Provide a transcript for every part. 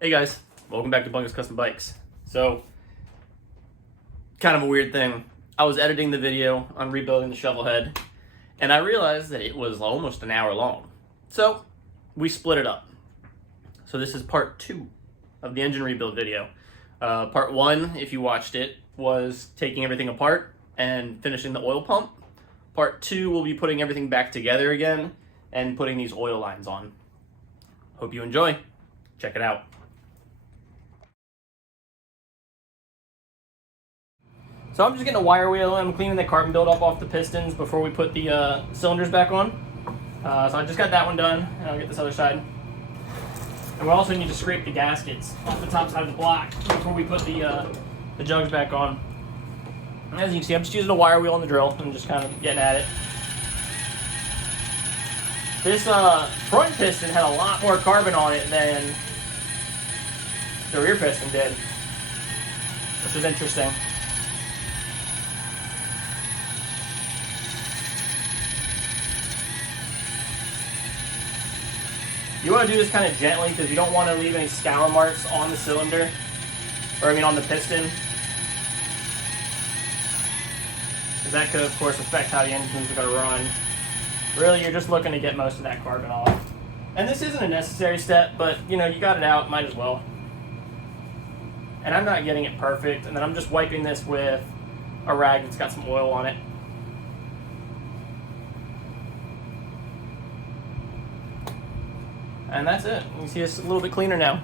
Hey guys, welcome back to Bungus Custom Bikes. So, kind of a weird thing. I was editing the video on rebuilding the Shovelhead, and I realized that it was almost an hour long. So, we split it up. So this is part 2 of the engine rebuild video. Part 1, if you watched it, was taking everything apart and finishing the oil pump. Part 2 will be putting everything back together again and putting these oil lines on. Hope you enjoy. Check it out. So I'm just getting a wire wheel and I'm cleaning the carbon buildup off the pistons before we put the cylinders back on. So I just got that one done, and I'll get this other side. And we also need to scrape the gaskets off the top side of the block before we put the jugs back on. And as you can see, I'm just using a wire wheel and the drill and just kind of getting at it. This front piston had a lot more carbon on it than the rear piston did, which is interesting. You want to do this kind of gently because you don't want to leave any scour marks on the cylinder, or on the piston. Because that could, of course, affect how the engine's going to run. Really, you're just looking to get most of that carbon off. And this isn't a necessary step, but, you got it out, might as well. And I'm not getting it perfect, and then I'm just wiping this with a rag that's got some oil on it. And that's it. You can see it's a little bit cleaner now.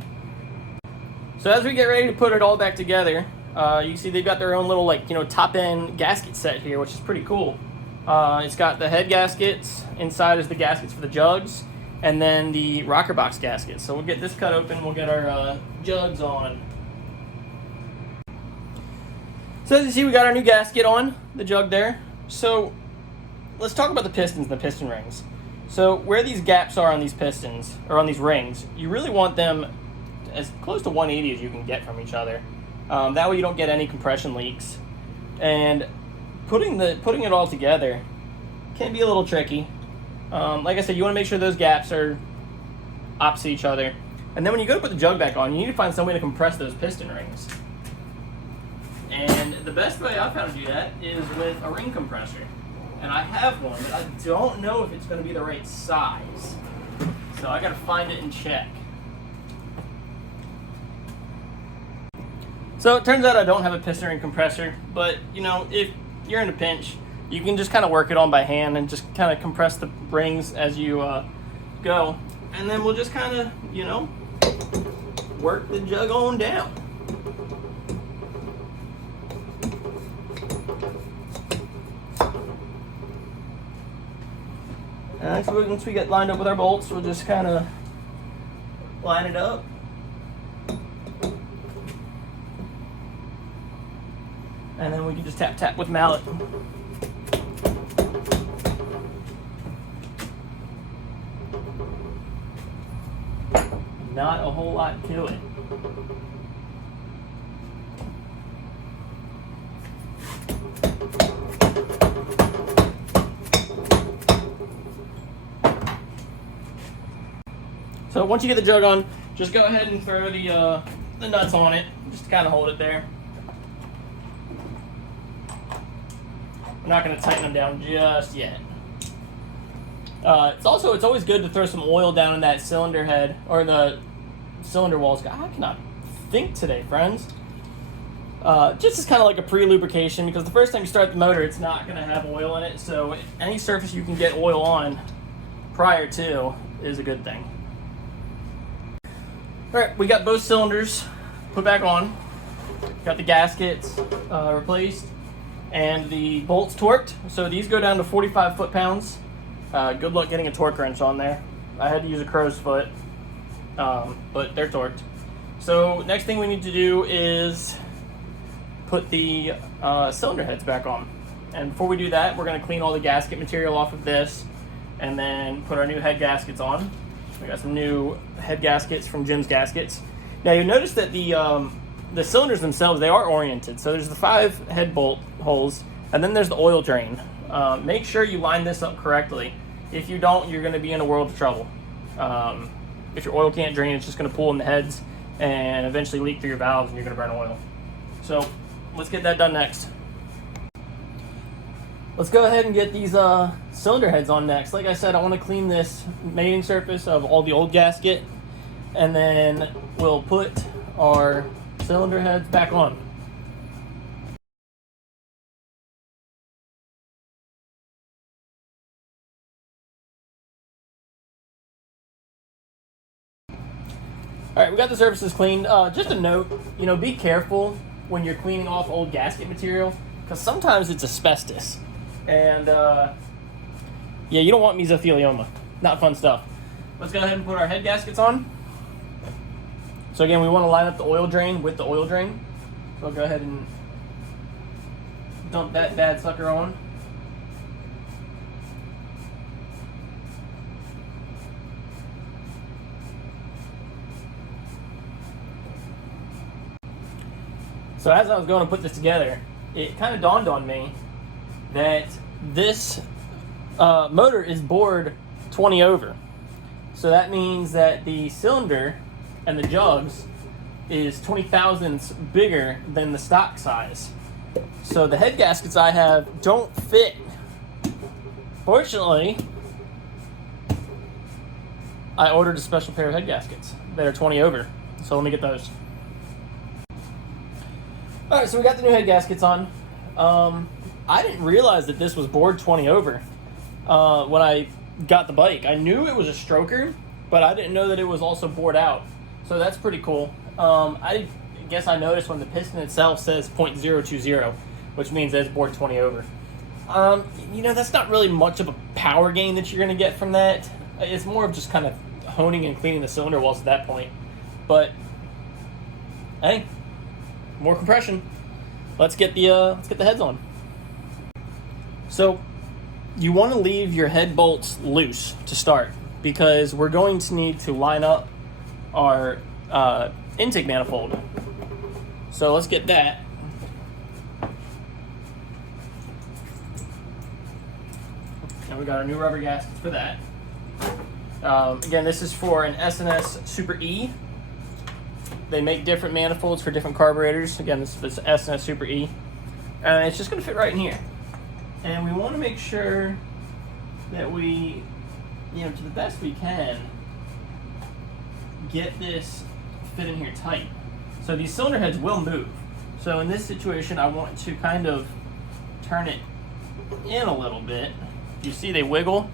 So as we get ready to put it all back together, you can see they've got their own little top-end gasket set here, which is pretty cool. It's got the head gaskets, inside is the gaskets for the jugs, and then the rocker box gaskets. So we'll get this cut open, we'll get our jugs on. So as you see, we got our new gasket on, the jug there. So let's talk about the pistons and the piston rings. So where these gaps are on these pistons, or on these rings, you really want them as close to 180 as you can get from each other. That way you don't get any compression leaks. And putting it all together can be a little tricky. Like I said, you want to make sure those gaps are opposite each other. And then when you go to put the jug back on, you need to find some way to compress those piston rings. And the best way I've found to do that is with a ring compressor. And I have one, but I don't know if it's going to be the right size. So I got to find it and check. So it turns out I don't have a piston ring compressor, but if you're in a pinch, you can just kind of work it on by hand and just kind of compress the rings as you go. And then we'll just kind of, work the jug on down. And once we get lined up with our bolts, we'll just kind of line it up. And then we can just tap with mallet. Not a whole lot to it. So once you get the jug on, just go ahead and throw the nuts on it, just to kind of hold it there. I'm not going to tighten them down just yet. It's always good to throw some oil down in that cylinder head, or the cylinder walls. I cannot think today, friends. Just as kind of like a pre-lubrication, because the first time you start the motor, it's not going to have oil in it, so any surface you can get oil on prior to is a good thing. Alright, we got both cylinders put back on. Got the gaskets replaced and the bolts torqued. So these go down to 45 foot-pounds. Good luck getting a torque wrench on there. I had to use a crow's foot, but they're torqued. So next thing we need to do is put the cylinder heads back on. And before we do that, we're going to clean all the gasket material off of this and then put our new head gaskets on. We got some new head gaskets from Jim's Gaskets. Now you'll notice that the cylinders themselves, they are oriented. So there's the 5 head bolt holes, and then there's the oil drain. Make sure you line this up correctly. If you don't, you're going to be in a world of trouble. If your oil can't drain, it's just going to pull in the heads, and eventually leak through your valves and you're going to burn oil. So let's get that done next. Let's go ahead and get these cylinder heads on next. Like I said, I want to clean this mating surface of all the old gasket, and then we'll put our cylinder heads back on. All right, we got the surfaces cleaned. Just a note, be careful when you're cleaning off old gasket material, because sometimes it's asbestos. And yeah, you don't want mesothelioma. Not fun stuff. Let's go ahead and put our head gaskets on. So again, we want to line up the oil drain with the oil drain. So I'll go ahead and dump that bad sucker on. So as I was going to put this together, it kind of dawned on me that this motor is bored 20 over. So that means that the cylinder and the jugs is 20 thousandths bigger than the stock size. So the head gaskets I have don't fit. Fortunately, I ordered a special pair of head gaskets that are 20 over. So let me get those. All right, so we got the new head gaskets on. I didn't realize that this was bored 20 over when I got the bike. I knew it was a stroker, but I didn't know that it was also bored out. So that's pretty cool. I guess I noticed when the piston itself says .020, which means that it's bored 20 over. That's not really much of a power gain that you're going to get from that. It's more of just kind of honing and cleaning the cylinder walls at that point. But hey, more compression. Let's get the heads on. So you want to leave your head bolts loose to start, because we're going to need to line up our intake manifold. So let's get that. And we got our new rubber gaskets for that. Again, this is for an S&S Super E. They make different manifolds for different carburetors. Again, this is S&S Super E. And it's just going to fit right in here. And we want to make sure that we, to the best we can, get this fit in here tight. So these cylinder heads will move. So in this situation, I want to kind of turn it in a little bit. You see they wiggle?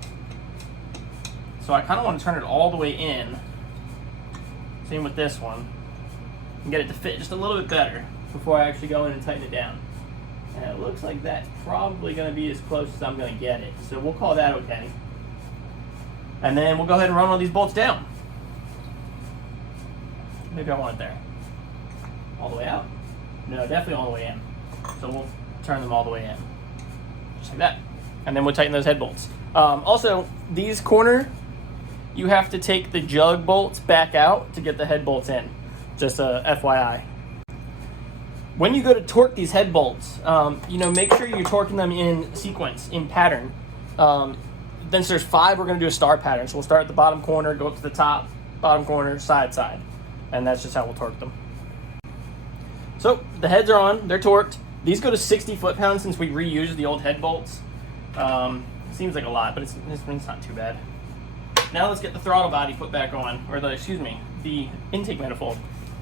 So I kind of want to turn it all the way in. Same with this one. And get it to fit just a little bit better before I actually go in and tighten it down. And it looks like that's probably going to be as close as I'm going to get it. So we'll call that okay. And then we'll go ahead and run all these bolts down. Maybe I want it there. All the way out? No, definitely all the way in. So we'll turn them all the way in. Just like that. And then we'll tighten those head bolts. Also, these corner, you have to take the jug bolts back out to get the head bolts in. Just a FYI. When you go to torque these head bolts, make sure you're torquing them in sequence, in pattern. Then there's 5, we're going to do a star pattern. So we'll start at the bottom corner, go up to the top, bottom corner, side, side. And that's just how we'll torque them. So the heads are on, they're torqued. These go to 60 foot-pounds since we reused the old head bolts. Seems like a lot, but it's not too bad. Now let's get the throttle body put back on, or the intake manifold.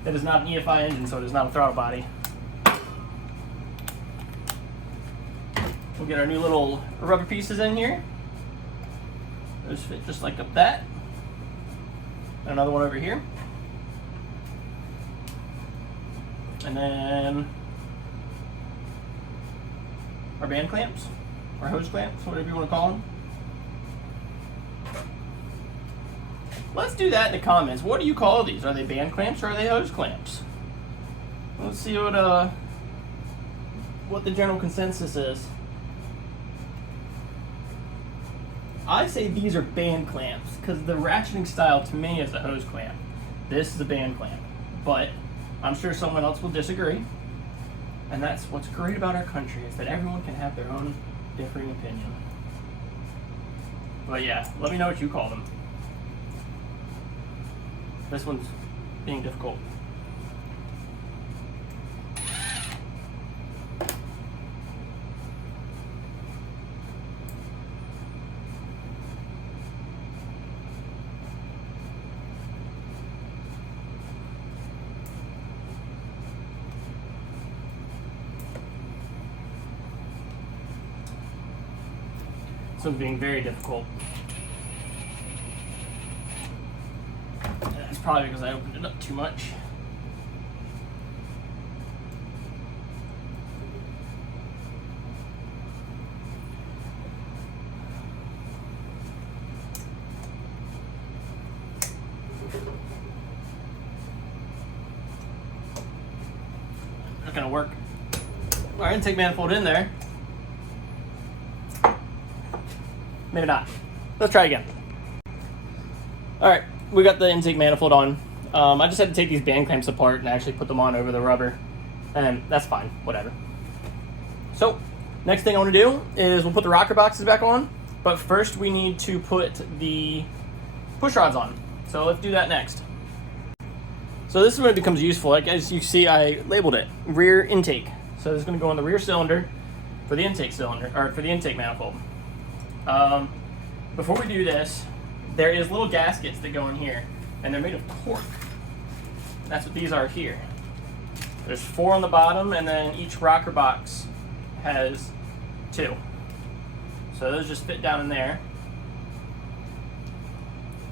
It is not an EFI engine, so it is not a throttle body. We'll get our new little rubber pieces in here. Those fit just like that. And another one over here. And then our band clamps, or hose clamps, whatever you want to call them. Let's do that in the comments. What do you call these? Are they band clamps or are they hose clamps? Let's see what the general consensus is. I say these are band clamps because the ratcheting style to me is a hose clamp. This is a band clamp, but I'm sure someone else will disagree. And that's what's great about our country, is that everyone can have their own differing opinion. But yeah, let me know what you call them. This one's being difficult. one's being very difficult. That's probably because I opened it up too much. Not gonna work. Our intake manifold in there. Maybe not. Let's try again. All right, we got the intake manifold on. I just had to take these band clamps apart and actually put them on over the rubber, and that's fine, whatever. So, next thing I want to do is we'll put the rocker boxes back on, but first we need to put the push rods on. So let's do that next. So this is when it becomes useful. Like as you see, I labeled it rear intake. So this is going to go in the rear cylinder for the intake cylinder, or for the intake manifold. Before we do this, there is little gaskets that go in here, and they're made of cork. That's what these are here. There's 4 on the bottom, and then each rocker box has 2. So those just fit down in there.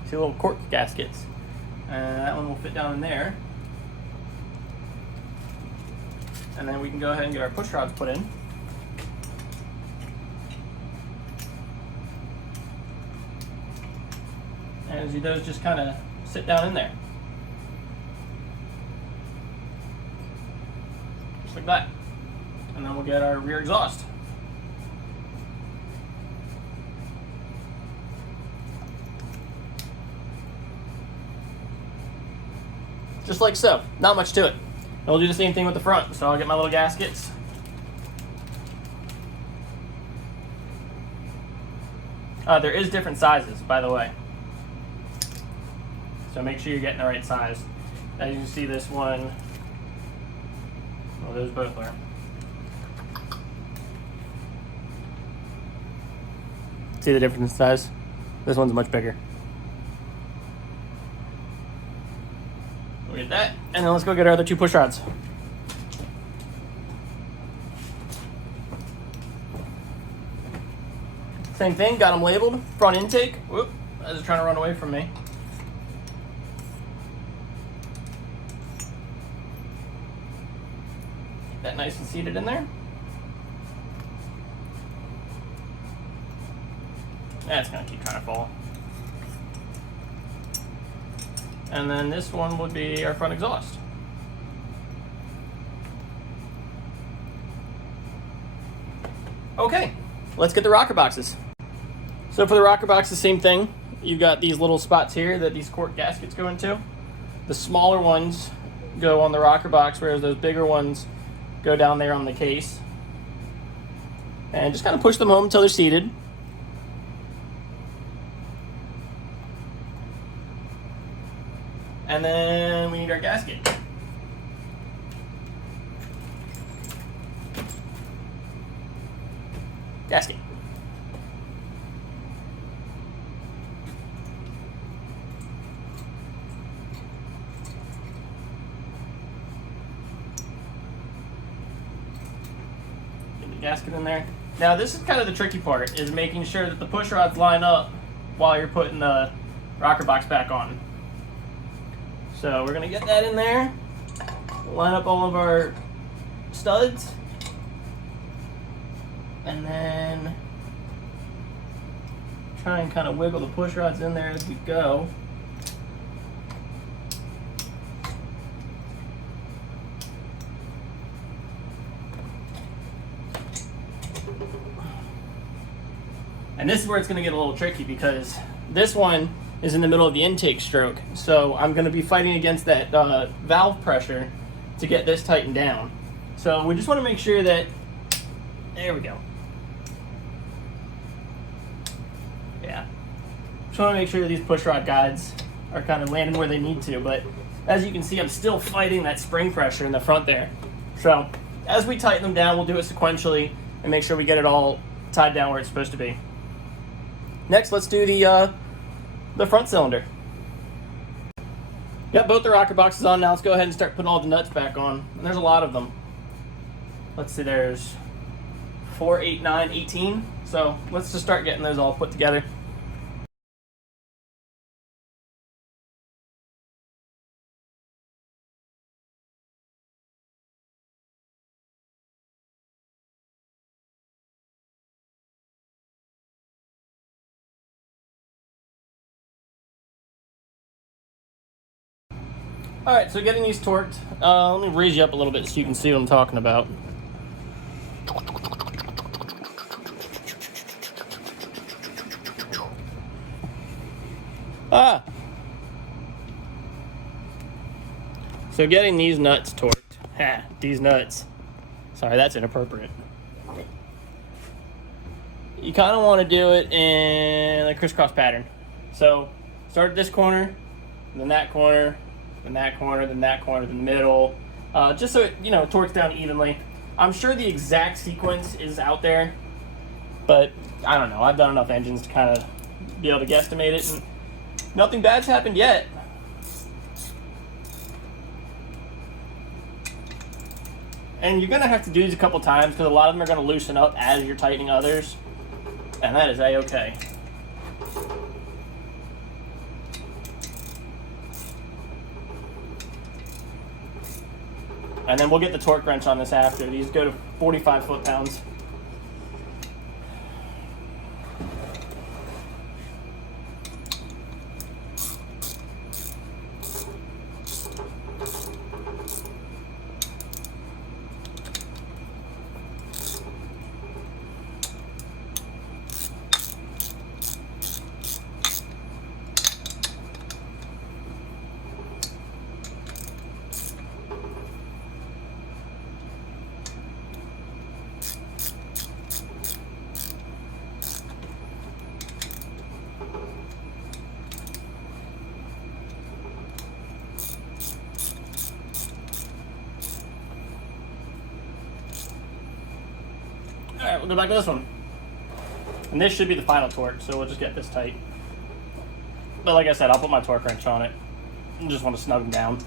See little cork gaskets. And that one will fit down in there. And then we can go ahead and get our push rods put in. And as you those just kind of sit down in there. Just like that. And then we'll get our rear exhaust. Just like so. Not much to it. And we'll do the same thing with the front. So I'll get my little gaskets. There is different sizes, by the way. So make sure you're getting the right size. As you can see, this one, well, those both are. See the difference in size? This one's much bigger. We'll get that, and then let's go get our other 2 push rods. Same thing, got them labeled. Front intake. Whoop, I was trying to run away from me. Get that nice and seated in there. That's gonna keep trying to fall. And then this one would be our front exhaust. Okay, let's get the rocker boxes. So for the rocker box, the same thing. You've got these little spots here that these cork gaskets go into. The smaller ones go on the rocker box, whereas those bigger ones go down there on the case. And just kind of push them home until they're seated. And then we need our gasket. Gasket. Get the gasket in there. Now this is kind of the tricky part, is making sure that the push rods line up while you're putting the rocker box back on. So we're gonna get that in there, line up all of our studs, and then try and kind of wiggle the push rods in there as we go. And this is where it's gonna get a little tricky, because this one is in the middle of the intake stroke. So I'm gonna be fighting against that valve pressure to get this tightened down. So we just wanna make sure that, there we go. Yeah. Just wanna make sure that these push rod guides are kind of landing where they need to, but as you can see, I'm still fighting that spring pressure in the front there. So as we tighten them down, we'll do it sequentially and make sure we get it all tied down where it's supposed to be. Next, let's do the front cylinder. Got both the rocker boxes on. Now let's go ahead and start putting all the nuts back on. And there's a lot of them. Let's see, there's 4, 8, 9, 18. So let's just start getting those all put together. Alright, so getting these torqued, let me raise you up a little bit so you can see what I'm talking about. Ah! So getting these nuts torqued. Ha, these nuts. Sorry, that's inappropriate. You kind of want to do it in a crisscross pattern. So start at this corner, then that corner, then that corner, then that corner, then the middle. Just so it, torques down evenly. I'm sure the exact sequence is out there, but I don't know. I've done enough engines to kind of be able to guesstimate it, and nothing bad's happened yet. And you're going to have to do these a couple times because a lot of them are going to loosen up as you're tightening others, and that is A-okay. And then we'll get the torque wrench on this after. These go to 45 foot-pounds. Alright, we'll go back to this one. And this should be the final torque, so we'll just get this tight. But like I said, I'll put my torque wrench on it. I just want to snug them down.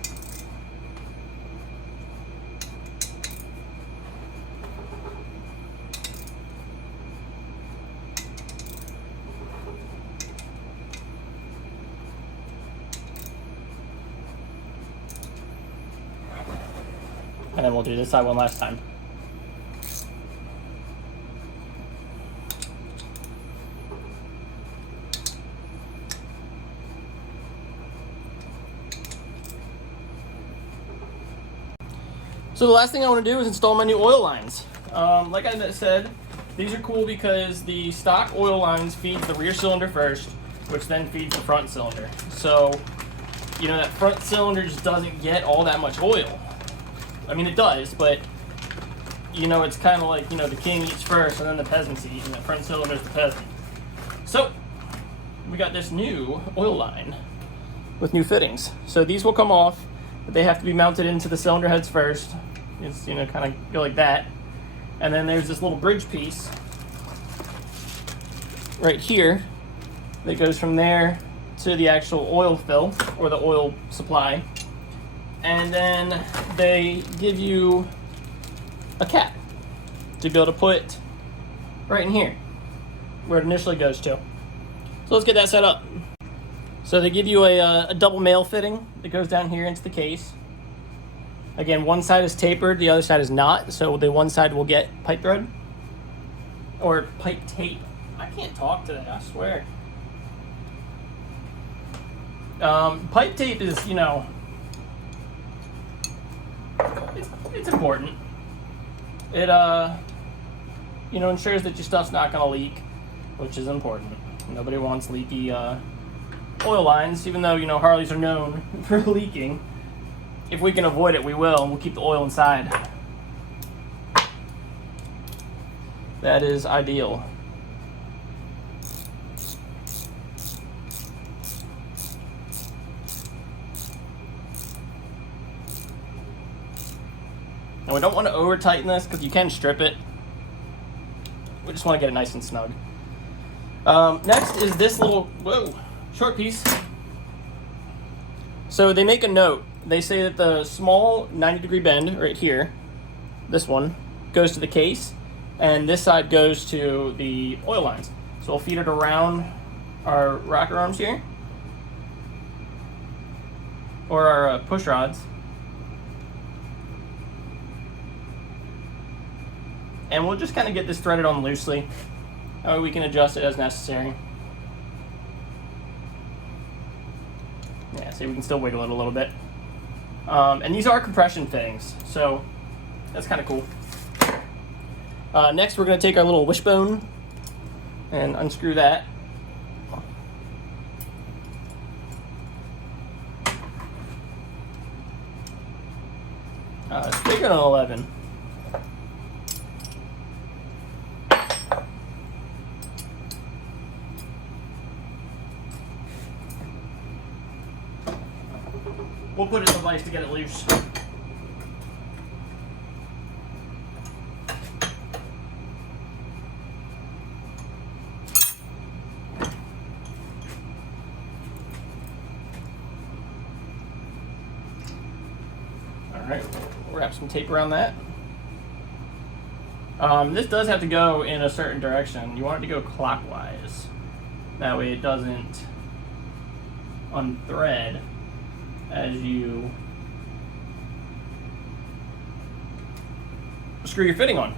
And then we'll do this side one last time. So the last thing I want to do is install my new oil lines. Like I said, these are cool because the stock oil lines feed the rear cylinder first, which then feeds the front cylinder. So, that front cylinder just doesn't get all that much oil. I mean, it does, but, it's kind of like, the king eats first and then the peasants eat, and the front cylinder is the peasant. So, we got this new oil line with new fittings. So these will come off, but they have to be mounted into the cylinder heads first. It's, kind of go like that. And then there's this little bridge piece right here that goes from there to the actual oil fill, or the oil supply. And then they give you a cap to be able to put right in here, where it initially goes to. So let's get that set up. So they give you a double male fitting that goes down here into the case. Again, one side is tapered, the other side is not, so the one side will get pipe thread, or pipe tape. I can't talk today, I swear. Pipe tape is, it's important. It, ensures that your stuff's not going to leak, which is important. Nobody wants leaky oil lines, even though, Harleys are known for leaking. If we can avoid it, we will, and we'll keep the oil inside. That is ideal. And we don't want to over tighten this because you can strip it. We just want to get it nice and snug. Next is this little, short piece. So they make a note. They say that the small 90-degree bend right here, this one, goes to the case, and this side goes to the oil lines. So we'll feed it around our rocker arms here, or our push rods. And we'll just kind of get this threaded on loosely. That way we can adjust it as necessary. Yeah, see, we can still wiggle it a little bit. And these are compression fittings, so that's kind of cool. Next, we're going to take our little wishbone and unscrew that. It's bigger than 11. We'll put it in the vise to get it loose. Alright, we'll wrap some tape around that. This does have to go in a certain direction. You want it to go clockwise. That way it doesn't unthread as you screw your fitting on.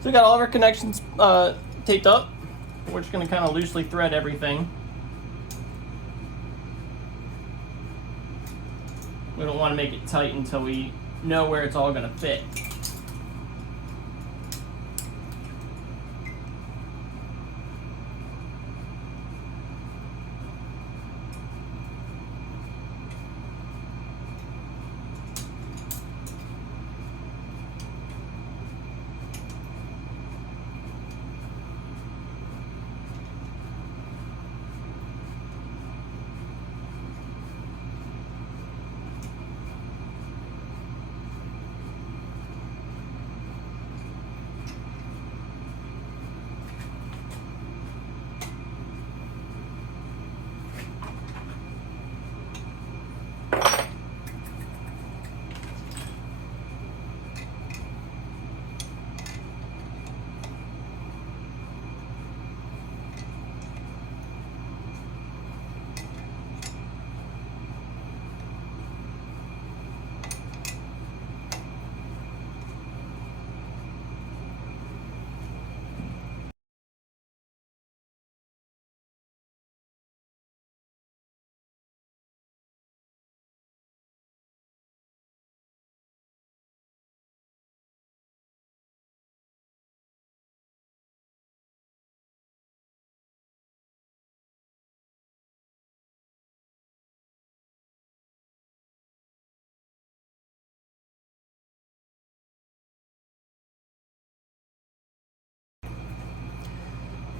So we got all of our connections taped up. We're just going to kind of loosely thread everything. We don't want to make it tight until we know where it's all going to fit.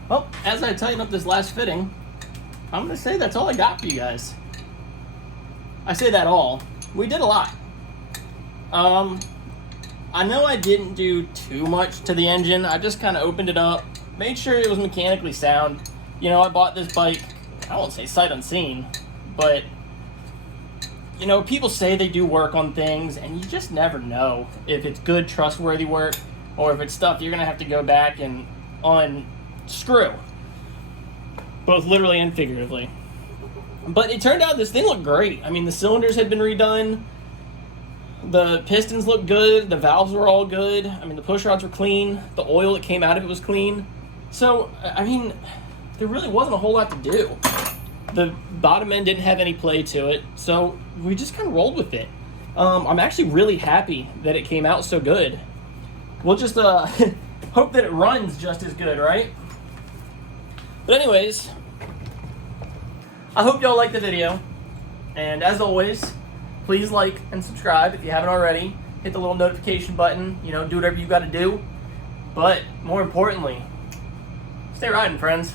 Well, as I tighten up this last fitting, I'm going to say that's all I got for you guys. I say that all. We did a lot. I know I didn't do too much to the engine. I just kind of opened it up, made sure it was mechanically sound. You know, I bought this bike, I won't say sight unseen, but, you know, people say they do work on things, and you just never know if it's good, trustworthy work, or if it's stuff you're going to have to go back and unscrew, both literally and figuratively. But it turned out this thing looked great. I mean, the cylinders had been redone, the pistons looked good, the valves were all good. I mean, the push rods were clean, the oil that came out of it was clean. So, I mean, there really wasn't a whole lot to do. The bottom end didn't have any play to it, so we just kind of rolled with it. I'm actually really happy that it came out so good. We'll just hope that it runs just as good, right? But anyways, I hope y'all liked the video, and as always, please like and subscribe if you haven't already. Hit the little notification button, you know, do whatever you gotta do. But more importantly, stay riding, friends.